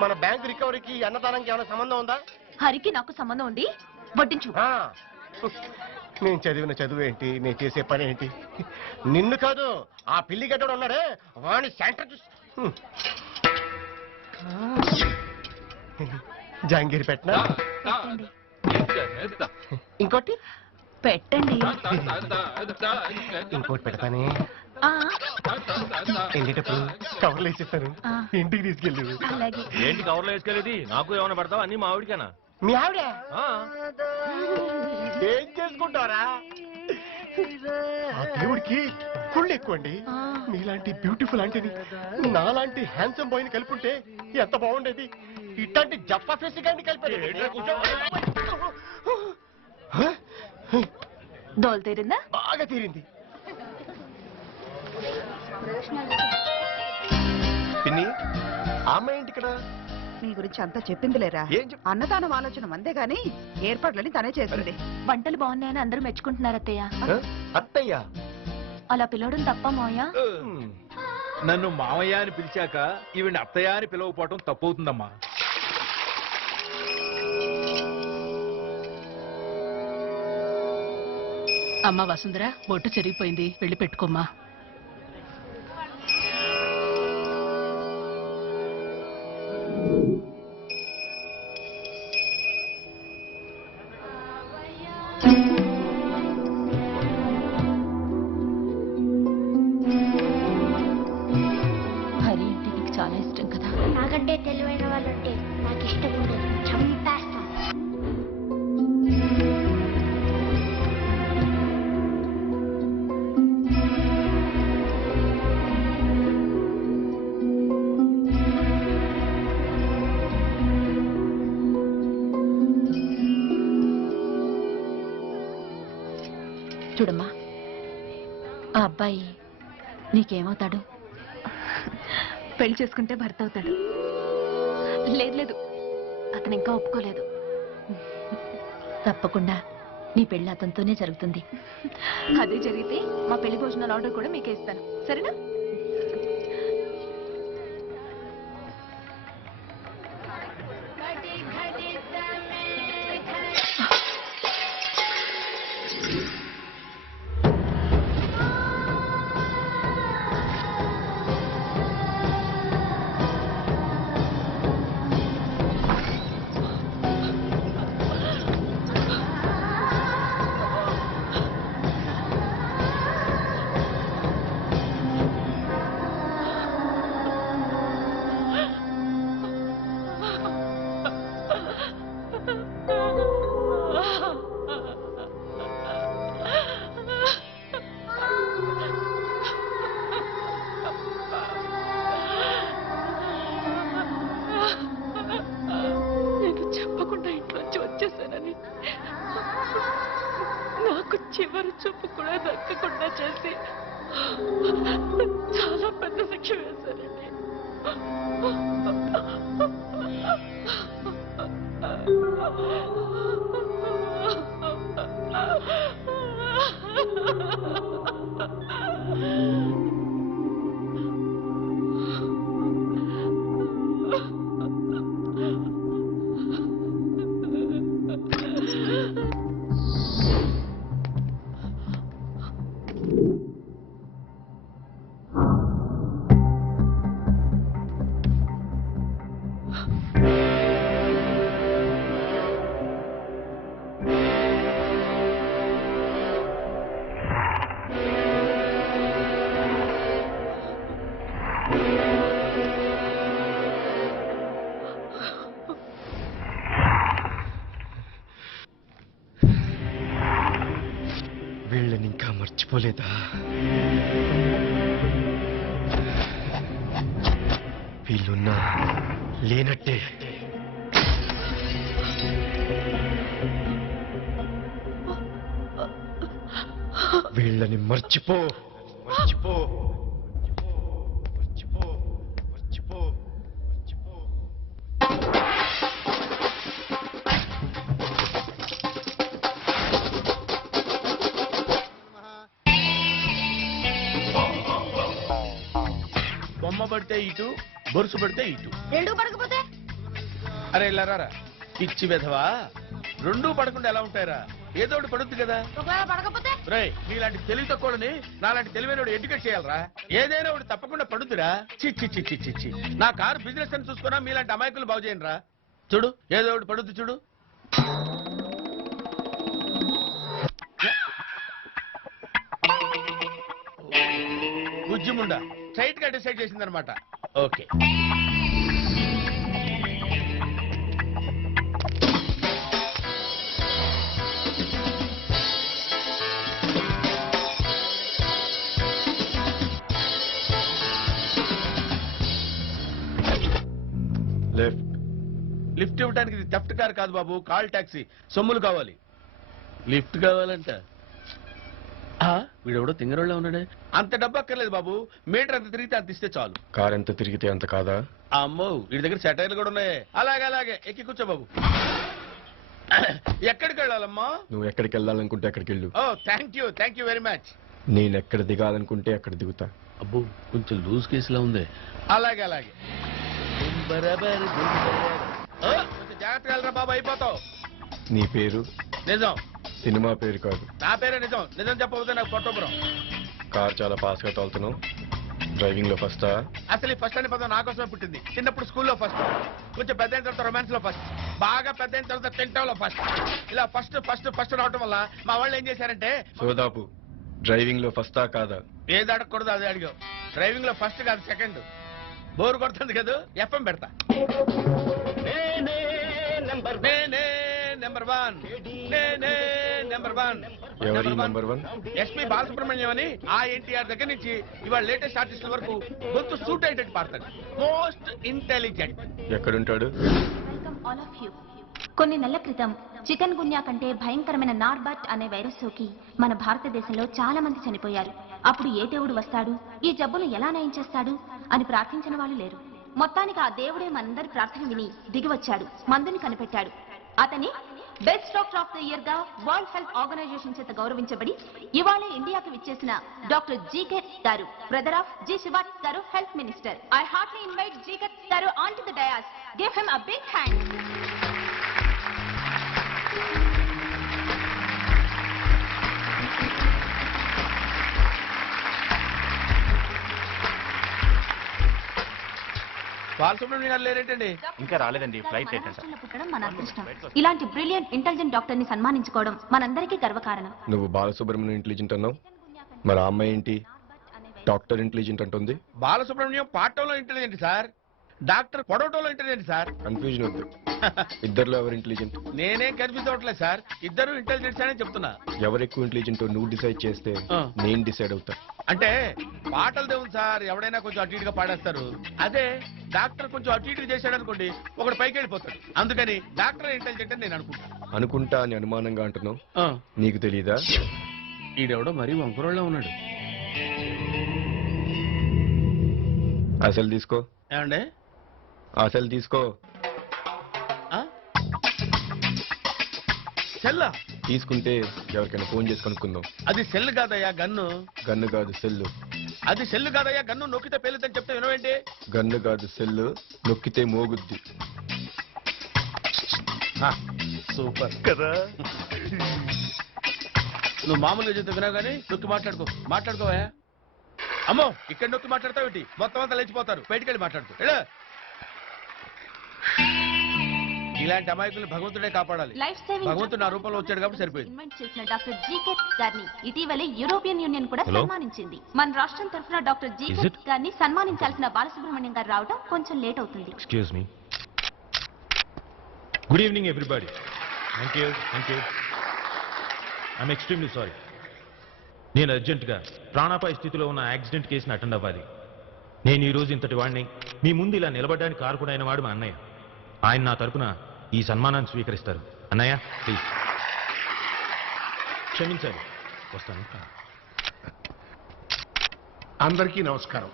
మన బ్యాంక్ రికవరీకి అన్నదానానికి ఏమైనా సంబంధం ఉందా? హరికి నాకు సంబంధం ఉంది, వడ్డించు. నేను చదివిన చదువు ఏంటి, నేను చేసే పని ఏంటి? నిన్ను కాదు, ఆ పిల్లి గడ్డడు ఉన్నాడే వాణ్ణి సెంటర్ జాంగీర్ పెట్టినా. ఇంకోటి పెట్టండి. ఇంకోటి పెడతానే. వెళ్ళేటప్పుడు కవర్లు వేసేస్తాను, ఇంటికి తీసుకెళ్ళి. ఏంటి కవర్లో వేసుకెళ్ళేది? నాకు ఏమైనా పెడతావు? అన్ని మా ఆవిడికేనా? మీ ఆవిడ ఏం చేసుకుంటారా? ఆ దేవుడికి కుళ్ళు ఎక్కువ అండి. మీలాంటి బ్యూటిఫుల్ ఆంటీని నాలాంటి హ్యాండ్సమ్ బాయ్ ని కలుపుంటే ఎంత బాగుండేది. ఇట్లాంటి జఫా ఫేస్ గాని కలిపారు. దోలు తీరిందా? బాగా తీరింది. పిన్ని, అమ్మాయి ఏంటి ఇక్కడ? నీ గురించి అంతా చెప్పిందిలేరా. అన్నదానం ఆలోచన మందే గాని ఏర్పాట్లని తనే చేసింది. వంటలు బాగున్నాయని అందరూ మెచ్చుకుంటున్నారు అత్తయ్య. అత్తయ్య అలా పిలవడం తప్ప మావయ్య? నన్ను మావయ్య అని పిలిచాక ఈవిడ అత్తయ్య అని పిలవకపోవటం తప్పవుతుందమ్మా. అమ్మ వసుంధర, బొట్టు చెరిగిపోయింది, వెళ్ళి పెట్టుకోమ్మా. హరి అంటే నీకు చాలా ఇష్టం కదా? నాకంటే తెలివైన వాళ్ళంటే నాకు ఇష్టం ఉండదు, చంపేస్తాను. చూడమ్మా, ఆ అబ్బాయి నీకేమవుతాడు? పెళ్లి చేసుకుంటే భర్త అవుతాడు. లేదు లేదు, అతను ఇంకా ఒప్పుకోలేదు. తప్పకుండా నీ పెళ్లి అతనితోనే జరుగుతుంది. అదే జరిగితే మా పెళ్లి భోజనాల ఆర్డర్ కూడా మీకే ఇస్తాను, సరేనా? నాకు చివరి చూపు కూడా దక్కకుండా చేసి చాలా పెద్ద శిక్ష వేశారండి. వీళ్ళని ఇంకా మర్చిపోలేదా? వీళ్ళున్నా లేనట్టే. వీళ్ళని మర్చిపో, మర్చిపో, మర్చిపో, మర్చిపో, మర్చిపో. బొమ్మ పడితే ఇటు బొరుసు పడితే ఇటు. రెండు పడకపోతే అరే ఇల్లారా పిచ్చి వెధవా, రెండూ పడకుండా ఎలా ఉంటాయరా? ఏదో ఒకటి పడుద్ది కదా. ఒకవేళ పడకపోతే రేయ్, నీలాంటి తెలివి తక్కువని నాలాంటి తెలివైన ఎడ్యుకేట్ చేయాలరా. ఏదైనా ఒకటి తప్పకుండా పడుద్దిరా. చిచ్చి చిచ్చి చిచ్చి, నా కారు బిజినెస్ అని చూసుకున్నా మీలాంటి అమాయకులు బాగు చేయండి రా. చూడు, ఏదో ఒకటి పడుద్ది చూడు. ఉజ్జుముండా స్ట్రైట్ గా డిసైడ్ చేసిందనమాట. Okay, left. లిఫ్ట్ ఇవ్వడానికి ఇది థెఫ్ట్ కార్ కాదు బాబు, కాల్ టాక్సీ. సొమ్ములు కావాలి. లిఫ్ట్ కావాలంట. వీడెవడో తింగరోళ్ళ ఉన్నాడే. అంత డబ్బు అక్కర్లేదు బాబు, మీటర్ అంత తిరిగితే అంత ఇస్తే చాలు. కార్ ఎంత తిరిగితే అంత కాదా? అమ్మో, వీడి దగ్గర సెటైర్లు కూడా ఉన్నాయి. అలాగే అలాగే, ఎక్కి కూర్చో బాబు. ఎక్కడికి వెళ్ళాలమ్మా? నువ్వు ఎక్కడికి వెళ్ళాలనుకుంటే అక్కడికి వెళ్ళు. ఓ థ్యాంక్ యూ వెరీ మచ్. నేను ఎక్కడ దిగాలనుకుంటే అక్కడ దిగుతా. అబ్బో, కొంచెం లూజ్ కేసులా ఉంది. అలాగే అలాగే. కొంచెం జాగ్రత్తగా వెళ్ళరా బాబు, అయిపోతావు. నీ పేరు? నిజం. సినిమా పేరు కాదు. నా పేరే నిజం. నిజం చెప్పబోతే నాకు పొట్టపురం. కార్ చాలా ఫాస్ట్ గా తోలుతున్నావు. డ్రైవింగ్ లో ఫస్టా? అసలు ఈ ఫస్ట్ అనే పదం నా కోసమే పుట్టింది. చిన్నప్పుడు స్కూల్లో ఫస్ట్, కొంచెం పెద్ద అయిన తర్వాత రొమాన్స్ లో ఫస్ట్, బాగా పెద్ద అయిన తర్వాత తింటాంలో ఫస్ట్. ఇలా ఫస్ట్ ఫస్ట్ ఫస్ట్ రావడం వల్ల మా వాళ్ళు ఏం చేశారంటే, సోదాపు డ్రైవింగ్ లో ఫస్టా కాదా? ఏది అడగకూడదు అదే అడిగావు. డ్రైవింగ్ లో ఫస్ట్ కాదు సెకండ్. బోర్ కొడుతుంది కదా, ఎఫ్ఎం పెడతా. నేనే నెంబర్ వన్. ఎవరి నెంబర్ వన్? ఎస్పీ బాలసుబ్రహ్మణ్యం అని ఆ ఎన్టీఆర్ దగ్గర నుంచి ఇవాళ లేటెస్ట్ ఆర్టిస్టుల వరకు గొంతు సూట్ అయ్యేటట్టు పాడతాడు. Most intelligent. ఎక్కడుంటాడు? Welcome all of you. కొన్ని నెలల క్రితం చికెన్ గున్యా కంటే భయంకరమైన నార్బాట్ అనే వైరస్ సోకి మన భారతదేశంలో చాలా మంది చనిపోయారు. అప్పుడు ఏ దేవుడు వస్తాడు, ఈ జబ్బును ఎలా నయం చేస్తాడు అని ప్రార్థించిన వాళ్ళు లేరు. మొత్తానికి ఆ దేవుడే మనందరి ప్రార్థన విని దిగి వచ్చాడు, మందుని కనిపెట్టాడు. అతని best doctor of the year గా వరల్డ్ హెల్త్ ఆర్గనైజేషన్ చేత గౌరవించబడి ఇవాళ ఇండియాకి విచ్చేసిన డాక్టర్ జీకే గారు, బ్రదర్ ఆఫ్ జి శివాజీ గారు, health minister. I heartily invite GK గారు on to the dais. Give him a big hand. Balasubrahmanyam గారు లేరేంటండి? ఇంకా రాలేదండి, ఫ్లైట్ లేట్ అంట. పుట్టడం మన అదృష్టం. ఇలాంటి బ్రిలియంట్ ఇంటెలిజెంట్ డాక్టర్ ని సన్మానించుకోవడం మనందరికీ గర్వకారణం. నువ్వు బాలసుబ్రహ్మణ్యం ఇంటెలిజెంట్ అన్నావు, మరి ఆ అమ్మాయి ఏంటి డాక్టర్ ఇంటెలిజెంట్ అంటుంది? బాలసుబ్రహ్మణ్యం పాడటంలో ఇంటెలిజెంట్ సార్, డాక్టర్ పొడవటంలో ఇంటెలిజెంట్ సార్. కన్ఫ్యూజన్ వద్దు. ఇద్దరులో ఎవరు ఇంటెలిజెంట్? నేనేం కన్ఫ్యూజ్ అవ్వట్లేదు సార్, ఇద్దరు ఇంటెలిజెంట్స్ అని చెప్తున్నా. ఎవరు ఎక్కువ ఇంటెలిజెంట్ నువ్వు డిసైడ్ చేస్తే నేను డిసైడ్ అవుతా. అంటే పాటలు దేవుంది సార్, ఎవడైనా కొంచెం అటు ఇటుగా పాడేస్తారు. అదే డాక్టర్ కొంచెం అటు ఇటుగా చేశాడు అనుకోండి, ఒకడు పైకి వెళ్ళిపోతాడు. అందుకని డాక్టర్ ఇంటెలిజెంట్ అని నేను అనుకుంటా అని అనుమానంగా అంటున్నావు. నీకు తెలీదా? ఈడెవడో మరీ వంకరోళ్ళ ఉన్నాడు. అసలు తీసుకో. ఏమండే? అసలు తీసుకో. సెల్లా? తీసుకుంటే ఎవరికైనా ఫోన్ చేసి కనుక్కుందాం. అది సెల్ కాదయ్యా, గన్ను. గన్ను కాదు సెల్లు. అది సెల్ కాదయ్యా, గన్ను. నొక్కితే పేలుద్దని చెప్తే వినవేంటి? గన్ను కాదు సెల్లు, నొక్కితే మోగుద్ది. సూపర్ కదా. నువ్వు మామూలుగా చెప్తే వినావు కానీ నొక్కి మాట్లాడుకోవా. అమ్మో, ఇక్కడ నొక్కి మాట్లాడతావు, మొత్తం అంతా లేచిపోతారు. బయటికి వెళ్ళి మాట్లాడుతూ. ఇలాంటి అమాయకులు భగవంతుడే కాపాడాలి. భగవంతుడు నా రూపంలో వచ్చాడు కాబట్టి సరిపోయింది. ఇన్వైట్ చేసిన డాక్టర్ జీకే గారిని ఇటీవలే యూరోపియన్ యూనియన్ కూడా సన్మానించింది. మన రాష్ట్రం తరఫున డాక్టర్ జీకే గారిని సన్మానించాల్సిన బాలసుబ్రహ్మణ్యం గారు రావడం కొంచెం లేట్ అవుతుంది. Excuse me. Good evening everybody. Thank you. I'm extremely sorry. నేను అర్జెంటుగా ప్రాణాపాయ స్థితిలో ఉన్న యాక్సిడెంట్ కేసుని అటెండ్ అవ్వాలి. నేను ఈ రోజు ఇంతటి వాడిని మీ ముందు ఇలా నిలబడడానికి కారకుడైన వాడు మా అన్నయ్య. ఆయన నా తరపున ఈ సన్మానాన్ని స్వీకరిస్తారు. అన్నయ్య ప్లీజ్. క్షమించాలి, వస్తాను. అందరికీ నమస్కారం.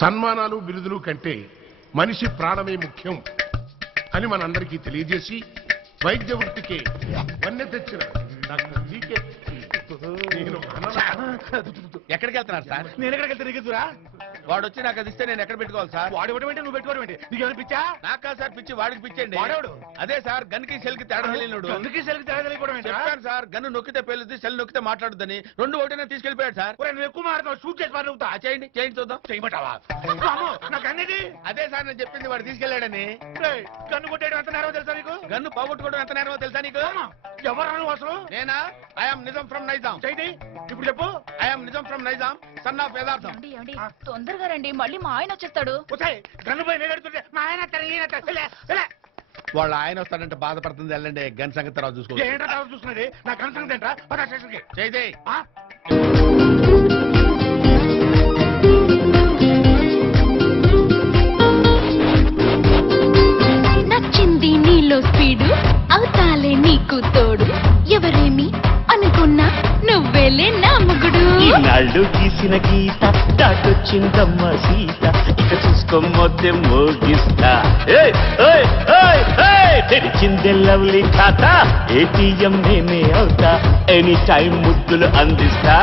సన్మానాలు బిరుదులు కంటే మనిషి ప్రాణమే ముఖ్యం అని మనందరికీ తెలియజేసి వైద్య వృత్తికి వన్నె తెచ్చిన డాక్టర్ జీకే ఎక్కడికి వెళ్తున్నారు సార్? నేను ఎక్కడికి వెళ్తే వాడు వచ్చి నాకు అది ఇస్తే నేను ఎక్కడ పెట్టుకోవాలి సార్? వాడు ఇవ్వడం ఏంటి, నువ్వు పెట్టుకోవడం ఏంటి? నీకు ఏమైనా పిచ్చా? నాకా సార్ పిచ్చి, వాడికి పిచ్చండి. వాడేవాడు? అదే సార్ గన్ కి సెల్ కి తేడా తెలియనుడు. అందుకే సెల్కి తేడా తెలియకపోవడం ఏంట్రా? చెప్పాను సార్, గన్ను నొక్కితే పేలుద్ది, సెల్ నొక్కితే మాట్లాడుద్దని. రెండు ఒకటైనా తీసుకెళ్లిపోయాడు సార్. ఒరేయ్, నువ్వు ఎక్కువ మాట్లాడుతావు, షూట్ చేసి పారుతా. చేయండి చేయండి చూద్దాం. చేయమంటావా? నాకు అన్నది అదే సార్ నేను చెప్పింది, వాడు తీసుకెళ్లాడని. కన్ను కొట్టేయడం ఎంత నేరో తెలుసా నీకు? గన్ను పోగొట్టుకోవడం ఎంత నేరమో తెలుసా నీకు? ఎవరు నువ్వు అసలు? నేనా? ఐఎమ్ నిజం ఫ్రమ్ నైజాం. చేయి ఇప్పుడు చెప్పు. ఐఎమ్ నిజం ఫ్రమ్ నైజాం, సన్ ఆఫ్ యదార్థం. తొందరగా రండి, మళ్ళీ మా ఆయన వచ్చేస్తాడు. వచ్చాయి గన్ను పోయి నేను ఎడుతుంటే మా ఆయన వాళ్ళ ఆయన వస్తాడంటే బాధపడుతుంది, వెళ్ళండి. గన్ సంగతి తర్వాత చూసుకో. ఏంటో తర్వాత చూసుకున్నది. నా కన్సంగ్ ఏంట్రా? పద స్టేషన్కి. చేయి నచ్చింది నీలో స్పీడు, అవుతాలే నీకు తోడు. ఎవరేమి అనుకున్నా నువ్వేలే నా ముగుడు. ఈనాళ్ళు గీసిన గీత దాటొచ్చిందమ్మ సీత, ఇక చూసుకోమొద్దే మోగిస్తా. తెరిచిందే లవ్లీ ఖాతా, ఏటీఎం నేనే అవుతా, ఎనీ టైం ముద్దులు అందిస్తా.